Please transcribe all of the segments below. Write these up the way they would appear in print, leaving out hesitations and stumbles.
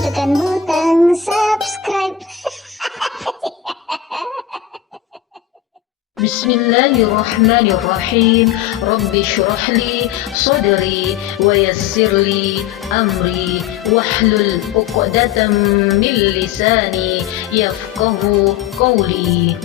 tekan butang subscribe. Bismillahirrahmanirrahim. Rabbi syrah li sadri wa yassir li amri wahlul 'uqdatam min lisani yafqahu qawli.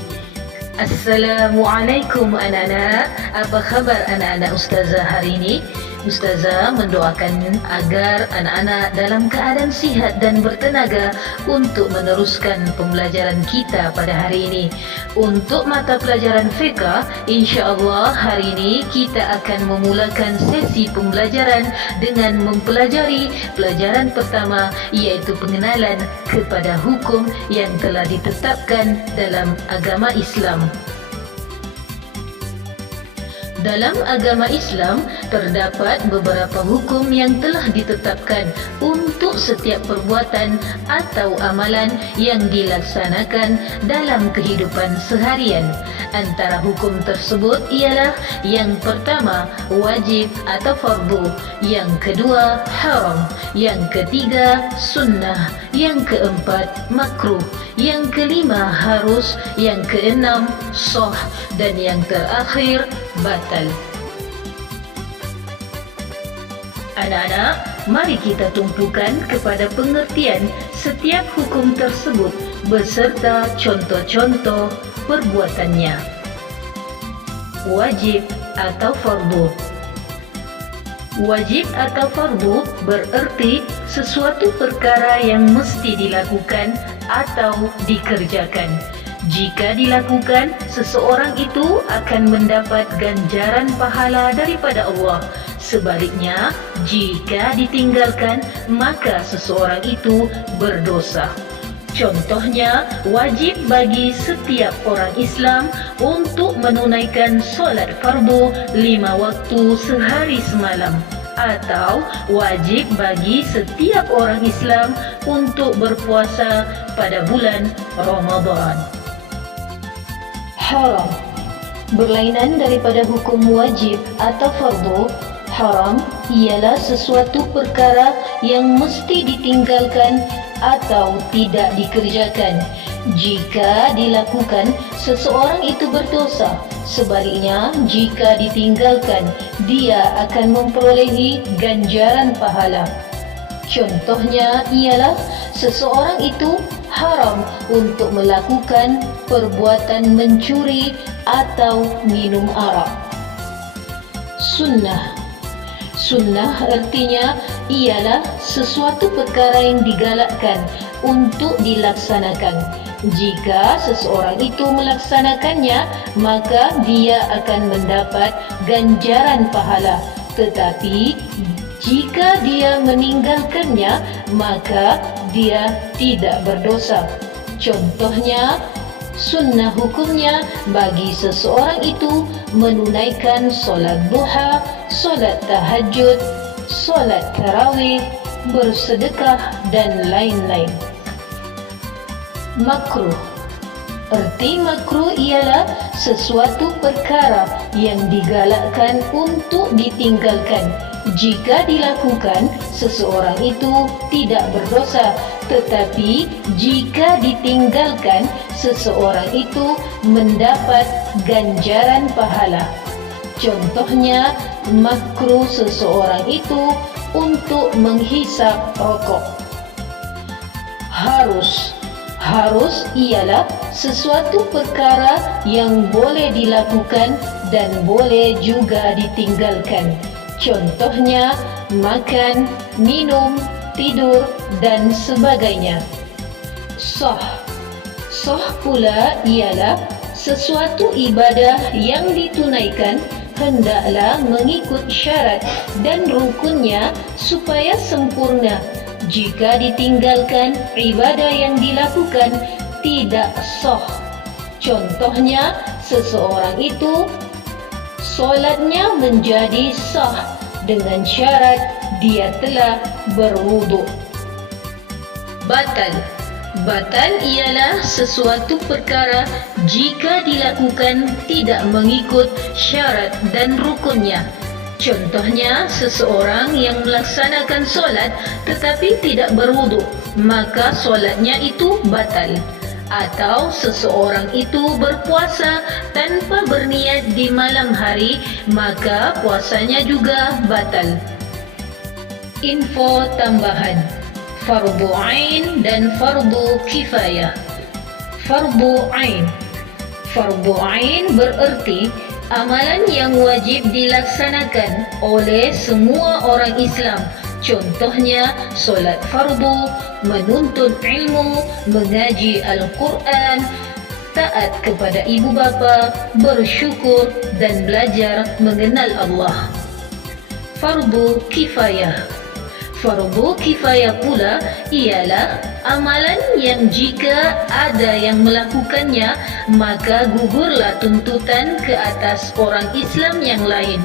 Assalamualaikum anak-anak. Apa khabar anak-anak ustazah hari ini? Ustazah mendoakan agar anak-anak dalam keadaan sihat dan bertenaga untuk meneruskan pembelajaran kita pada hari ini. Untuk mata pelajaran fiqh, insya-Allah hari ini kita akan memulakan sesi pembelajaran dengan mempelajari pelajaran pertama, iaitu pengenalan kepada hukum yang telah ditetapkan dalam agama Islam. Dalam agama Islam, terdapat beberapa hukum yang telah ditetapkan untuk setiap perbuatan atau amalan yang dilaksanakan dalam kehidupan seharian. Antara hukum tersebut ialah yang pertama, wajib atau fardu, yang kedua, haram, yang ketiga, sunnah, yang keempat, makruh, yang kelima, harus, yang keenam, sah, dan yang terakhir, batal. Anak-anak, mari kita tumpukan kepada pengertian setiap hukum tersebut beserta contoh-contoh perbuatannya. Wajib atau fardu. Wajib atau fardu bererti sesuatu perkara yang mesti dilakukan atau dikerjakan. Jika dilakukan, seseorang itu akan mendapat ganjaran pahala daripada Allah. Sebaliknya, jika ditinggalkan, maka seseorang itu berdosa. Contohnya, wajib bagi setiap orang Islam untuk menunaikan solat fardu 5 waktu sehari semalam, atau wajib bagi setiap orang Islam untuk berpuasa pada bulan Ramadan. Haram. Berlainan daripada hukum wajib atau fardu, haram ialah sesuatu perkara yang mesti ditinggalkan atau tidak dikerjakan. Jika dilakukan, seseorang itu berdosa. Sebaliknya, jika ditinggalkan, dia akan memperolehi ganjaran pahala. Contohnya ialah seseorang itu haram untuk melakukan perbuatan mencuri atau minum arak. Sunnah. Sunnah artinya ialah sesuatu perkara yang digalakkan untuk dilaksanakan. Jika seseorang itu melaksanakannya, maka dia akan mendapat ganjaran pahala. Tetapi jika dia meninggalkannya, maka dia tidak berdosa. Contohnya, sunnah hukumnya bagi seseorang itu menunaikan solat duha, solat tahajud, solat tarawih, bersedekah, dan lain-lain. Makruh. Erti makruh ialah sesuatu perkara yang digalakkan untuk ditinggalkan. Jika dilakukan, seseorang itu tidak berdosa, tetapi jika ditinggalkan, seseorang itu mendapat ganjaran pahala. Contohnya, makruh seseorang itu untuk menghisap rokok. Harus. Harus ialah sesuatu perkara yang boleh dilakukan dan boleh juga ditinggalkan. Contohnya, makan, minum, tidur, dan sebagainya. Sah. Sah pula ialah sesuatu ibadah yang ditunaikan hendaklah mengikut syarat dan rukunnya supaya sempurna. Jika ditinggalkan, ibadah yang dilakukan tidak sah. Contohnya, seseorang itu solatnya menjadi sah dengan syarat dia telah berwuduk. Batal. Batal ialah sesuatu perkara jika dilakukan tidak mengikut syarat dan rukunnya. Contohnya, seseorang yang melaksanakan solat tetapi tidak berwuduk, maka solatnya itu batal. Atau seseorang itu berpuasa tanpa berniat di malam hari, maka puasanya juga batal. Info tambahan: fardu ain dan fardu kifayah. Fardu ain. Fardu ain bererti amalan yang wajib dilaksanakan oleh semua orang Islam. Contohnya, solat fardu, menuntut ilmu, mengaji Al-Quran, taat kepada ibu bapa, bersyukur dan belajar mengenal Allah. Fardu kifayah. Fardu kifayah pula ialah amalan yang jika ada yang melakukannya, maka gugurlah tuntutan ke atas orang Islam yang lain.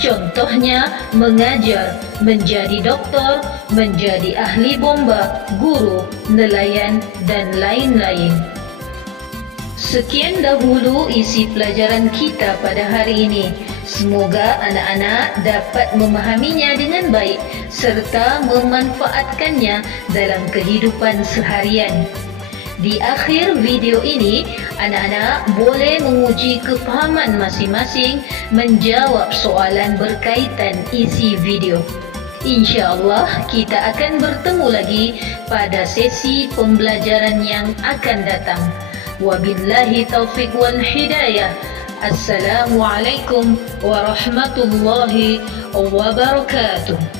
Contohnya, mengajar, menjadi doktor, menjadi ahli bomba, guru, nelayan dan lain-lain. Sekian dahulu isi pelajaran kita pada hari ini. Semoga anak-anak dapat memahaminya dengan baik serta memanfaatkannya dalam kehidupan seharian. Di akhir video ini, anak-anak boleh menguji kefahaman masing-masing menjawab soalan berkaitan isi video. InsyaAllah kita akan bertemu lagi pada sesi pembelajaran yang akan datang. Wabillahi taufiq wal hidayah. Assalamualaikum warahmatullahi wabarakatuh.